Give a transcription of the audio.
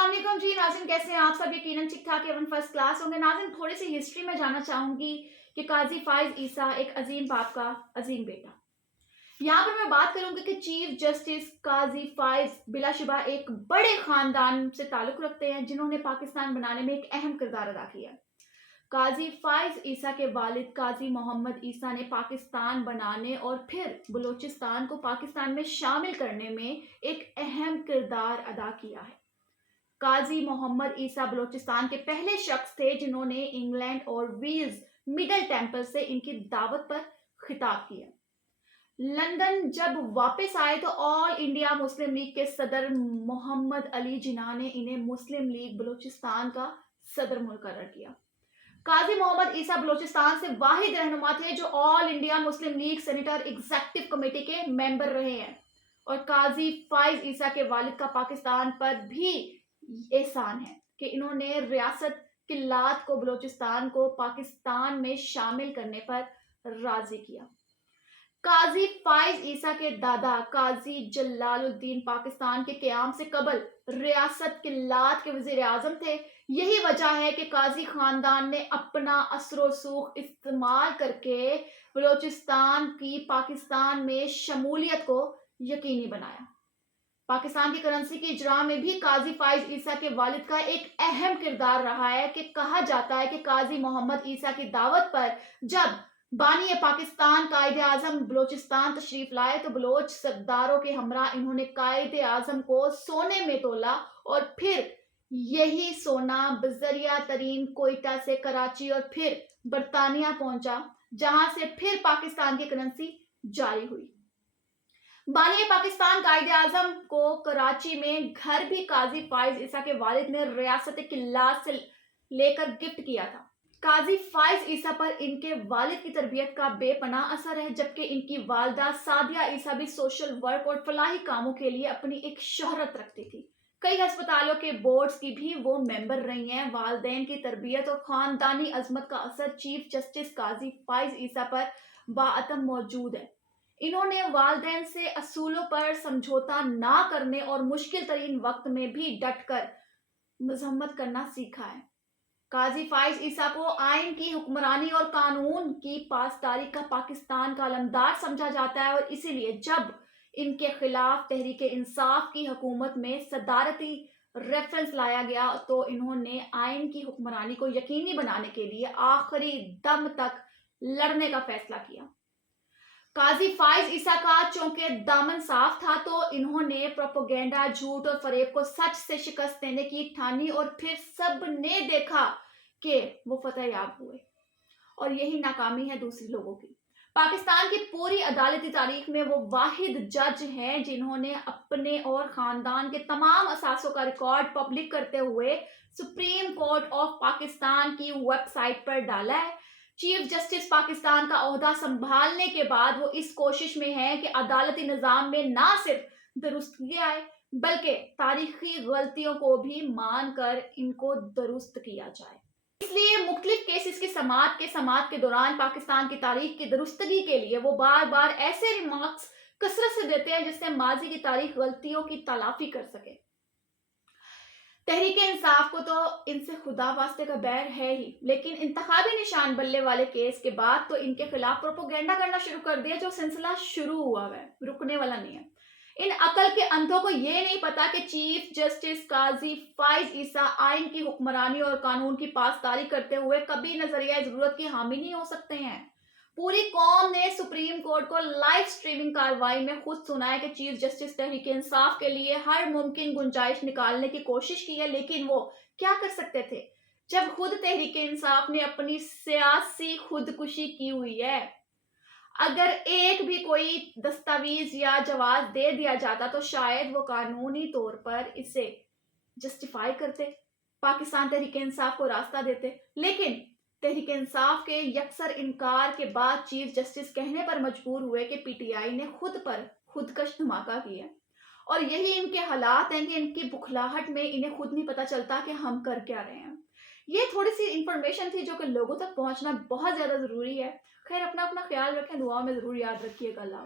अस्सलाम वालेकुम जी नाज़रीन, कैसे हैं आप सब? यकीनन ठीक ठाक एवं फर्स्ट क्लास होंगे। नाज़रीन, थोड़ी सी हिस्ट्री में जानना चाहूंगी कि काजी फाइज ईसा एक अजीम बाप का अजीम बेटा। यहाँ पर मैं बात करूंगी कि चीफ जस्टिस काजी फाइज बिलाशुबा एक बड़े खानदान से ताल्लुक रखते हैं जिन्होंने पाकिस्तान बनाने में एक अहम किरदार अदा किया। काजी फाइज ईसा के वालिद काजी मोहम्मद ईसा ने पाकिस्तान बनाने और फिर बलूचिस्तान को पाकिस्तान में शामिल करने में एक अहम किरदार अदा किया है। काजी मोहम्मद ईसा बलूचिस्तान के पहले शख्स थे जिन्होंने इंग्लैंड और वेल्स मिडल टेंपल से इनकी दावत पर खिताब किया। लंदन जब वापस आए तो ऑल इंडिया मुस्लिम लीग के सदर मोहम्मद अली जिन्ना ने इन्हें मुस्लिम लीग बलूचिस्तान का सदर मुकर्रर किया। काजी मोहम्मद ईसा बलूचिस्तान से वाहिद रहनुमा थे जो all India Muslim league senator executive committee के मेंबर रहे हैं, और काजी फाइज ईसा के वालिद का पाकिस्तान पर भी एहसान है कि इन्होंने रियासत किल्लात को बलूचिस्तान को पाकिस्तान में शामिल करने पर राजी किया। काजी फाइज ईसा के दादा काजी जलालुद्दीन पाकिस्तान के क़याम से कबल रियासत किल्लात के वज़ीर आज़म थे। यही वजह है कि काजी खानदान ने अपना असर व सूख इस्तेमाल करके बलूचिस्तान की पाकिस्तान में शमूलियत को यकीनी बनाया। पाकिस्तान की करेंसी की इजरा में भी काजी फाइज ईसा के वालिद का एक अहम किरदार रहा है कि कहा जाता है कि काजी मोहम्मद ईसा की दावत पर जब बानी पाकिस्तान कायद आजम बलूचिस्तान तशरीफ लाए तो बलोच सरदारों के हमरा इन्होंने कायद आजम को सोने में तोला और फिर यही सोना बजरिया तरीन कोयटा से कराची और फिर बरतानिया पहुंचा, जहां से फिर पाकिस्तान की करेंसी जारी हुई। बानी पाकिस्तान कायद आजम को कराची में घर भी काजी फाइज ईसा के वालिद ने रियासत किल्लात से लेकर गिफ्ट किया था। काजी फाइज ईसा पर इनके वालिद की तरबियत का बेपनाह असर है, जबकि इनकी वालदा सादिया ईसा भी सोशल वर्क और फलाही कामों के लिए अपनी एक शोहरत रखती थी। कई अस्पतालों के बोर्ड्स की भी वो मेंबर रही हैं। वालदैन की तरबियत और खानदानी अजमत का असर चीफ जस्टिस काजी फाइज ईसा पर बाअतम मौजूद है। इन्होंने वालदैन से असूलों पर समझौता ना करने और मुश्किल तरीन वक्त में भी डट कर मजम्मत करना सीखा है। काजी फाइज ईसा को आइन की हुक्मरानी और कानून की पासदारी का पाकिस्तान का अलमदार समझा जाता है, और इसीलिए जब इनके खिलाफ तहरीक इंसाफ की हुकूमत में सदारती रेफरेंस लाया गया तो इन्होंने आइन की हुक्मरानी को यकीनी बनाने के लिए आखिरी दम तक लड़ने का फैसला किया। काजी फाइज ईसा का चौंके दामन साफ था तो इन्होंने प्रोपेगेंडा, झूठ और फरेब को सच से शिकस्त देने की ठानी, और फिर सब ने देखा कि वो फतह याब हुए, और यही नाकामी है दूसरी लोगों की। पाकिस्तान की पूरी अदालती तारीख में वो वाहिद जज हैं जिन्होंने अपने और खानदान के तमाम असासों का रिकॉर्ड पब्लिक करते हुए सुप्रीम कोर्ट ऑफ पाकिस्तान की वेबसाइट पर डाला है। चीफ जस्टिस पाकिस्तान का ओहदा संभालने के बाद वो इस कोशिश में है कि अदालती निज़ाम में ना सिर्फ दुरुस्तगी आए बल्कि तारीखी गलतियों को भी मानकर इनको दुरुस्त किया जाए। इसलिए मुख्तलिफ केसेस की समाअत के दौरान पाकिस्तान की तारीख की दुरुस्तगी के लिए वो बार बार ऐसे रिमार्क्स कसरत से देते हैं जिससे माजी की तारीख गलतियों की तलाफी कर सके। तहरीक इंसाफ को तो इनसे खुदा वास्ते का बैर है ही, लेकिन इंतखाबी निशान बल्ले वाले केस के बाद तो इनके खिलाफ प्रोपेगेंडा करना शुरू कर दिया, जो सिलसिला शुरू हुआ है, रुकने वाला नहीं है। इन अकल के अंधों को ये नहीं पता कि चीफ जस्टिस काजी फाइज ईसा आइन की हुक्मरानी और कानून की पासदारी करते हुए कभी नजरिया जरूरत की हामी नहीं हो सकते हैं। पूरी कौम ने सुप्रीम कोर्ट को लाइव स्ट्रीमिंग कार्रवाई में खुद सुना है कि चीफ जस्टिस तहरीक इंसाफ के लिए हर मुमकिन गुंजाइश निकालने की कोशिश की है, लेकिन वो क्या कर सकते थे जब खुद तहरीक इंसाफ ने अपनी सियासी खुदकुशी की हुई है। अगर एक भी कोई दस्तावेज या जवाब दे दिया जाता तो शायद वो कानूनी तौर पर इसे जस्टिफाई करते, पाकिस्तान तहरीक इंसाफ को रास्ता देते, लेकिन तहरीक इंसाफ के यकसर इनकार के बाद चीफ जस्टिस कहने पर मजबूर हुए कि पीटीआई ने खुद पर खुदकश धमाका किया, और यही इनके हालात हैं कि इनकी बुखलाहट में इन्हें खुद नहीं पता चलता कि हम कर क्या रहे हैं। ये थोड़ी सी इंफॉर्मेशन थी जो कि लोगों तक पहुंचना बहुत ज्यादा जरूरी है। खैर, अपना अपना ख्याल रखें, दुआ में जरूर याद रखिएगा। अल्लाह।